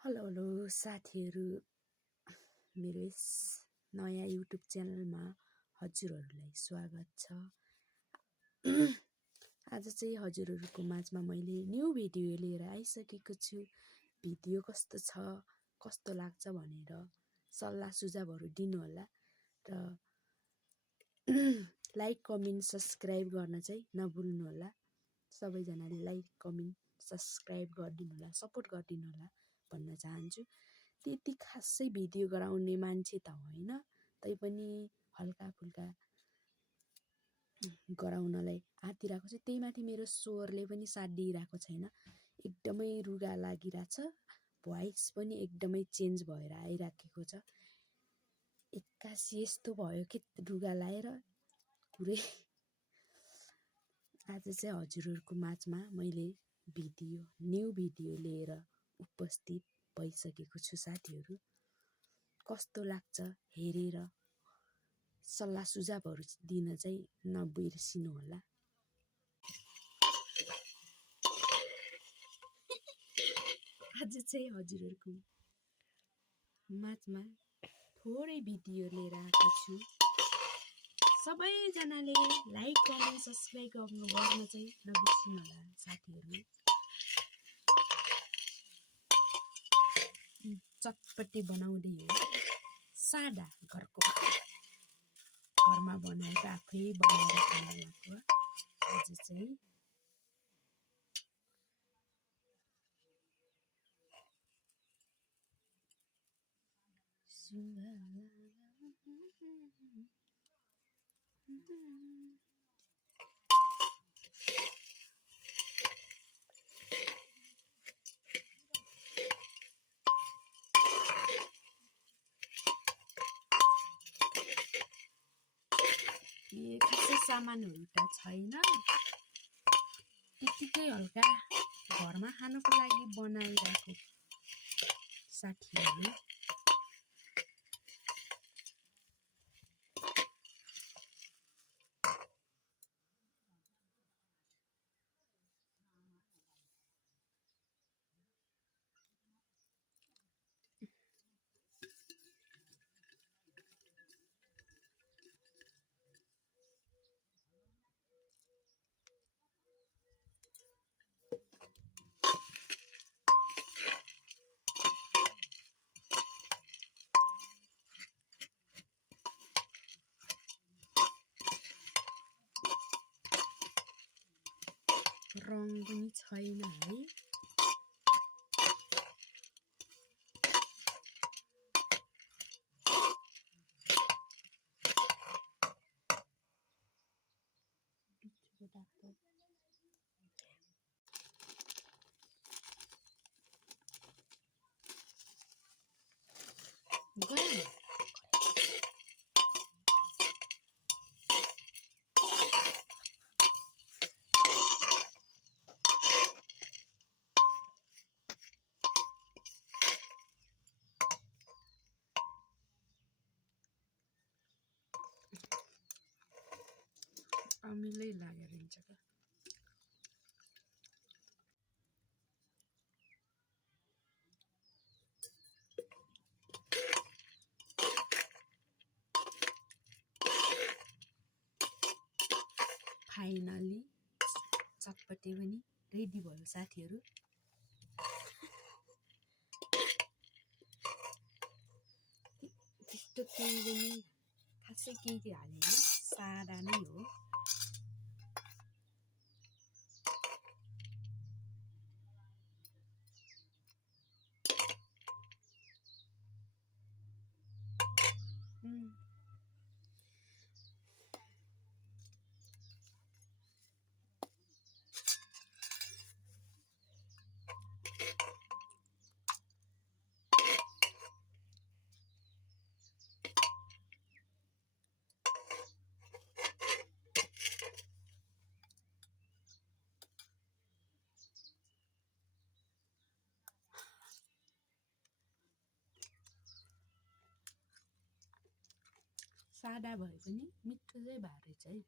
Hello hello साथीहरू, मेरो यस नयाँ युट्युब च्यानलमा हजुरहरूलाई स्वागत छ। आज चाहिँ हजुरहरूको माझमा मैले न्यू भिडियो लिएर आइसकेको छु। भिडियो कस्तो छ, कस्तो लाग्छ भनेर सल्लाह सुझावहरू दिनुहोला र लाइक कमेन्ट सब्स्क्राइब गर्न चाहिँ नभुल्नुहोला। सबैजनाले लाइक कमेन्ट सब्स्क्राइब गरिदिनु होला, सपोर्ट गरिदिनु होला भन्न चाहन्छु। त्यति खासै भिडियो गराउने मान्छे त होइन, तैपनि हल्का फुल्का गराउनलाई आँटिरहेको छु। त्यही माथि मेरो स्वरले पनि साथ दिइरहेको छैन, एकदमै रुगा लागिरहेछ, भोइस पनि एकदमै चेन्ज भएर आइराखेको छ। एक्कासी यस्तो भयो कि रुगा लाएर पुरै। आज चाहिँ हजुरहरूको माझमा मैले न्यू भिडियो लिएर उपस्थित भइसकेको छु साथीहरू। कस्तो लाग्छ हेरेर सल्लाह सुझावहरू दिन चाहिँ नबिर्सिनु होला। आज चाहिँ हजुरहरूको माझमा थोरै भिडियो लिएर आएको छु। सबैजनाले लाइक कमेन्ट सब्स्क्राइब गर्न चाहिँ नबिर्सिनु होला साथीहरू। चटपटी बनाउँदै हो, सादा घरमा बनाएको, आफै बनाएर खान लागेको। आज चाहिँ खासै सामानहरू त छैन, त्यतिकै हल्का घरमा खानको लागि बनाइरहेको साथीहरू। रङ पनि छैन है। अमिलै लागेर हिँड्छ क्या। फाइनली चटपटे पनि रेडी भयो साथीहरू। त्यस्तो केही पनि खासै केही हालेन, सादा नै हो। सादा भए पनि मिठो चाहिँ भएर चाहिँ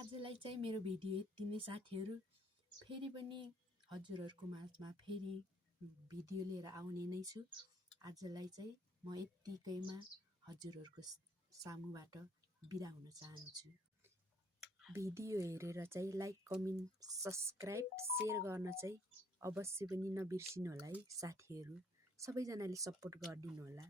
आजलाई चाहिँ मेरो भिडियो यति नै साथीहरू। फेरि पनि हजुरहरूको माझमा फेरि भिडियो लिएर आउने नै छु। आजलाई चाहिँ म यत्तिकैमा हजुरहरूको सामुबाट बिदा हुन चाहन्छु। भिडियो हेरेर चाहिँ लाइक, कमेन्ट, सब्सक्राइब, सेयर गर्न चाहिँ अवश्य पनि नबिर्सिनु होला है साथीहरू। सबैजनाले सपोर्ट गरिदिनु होला।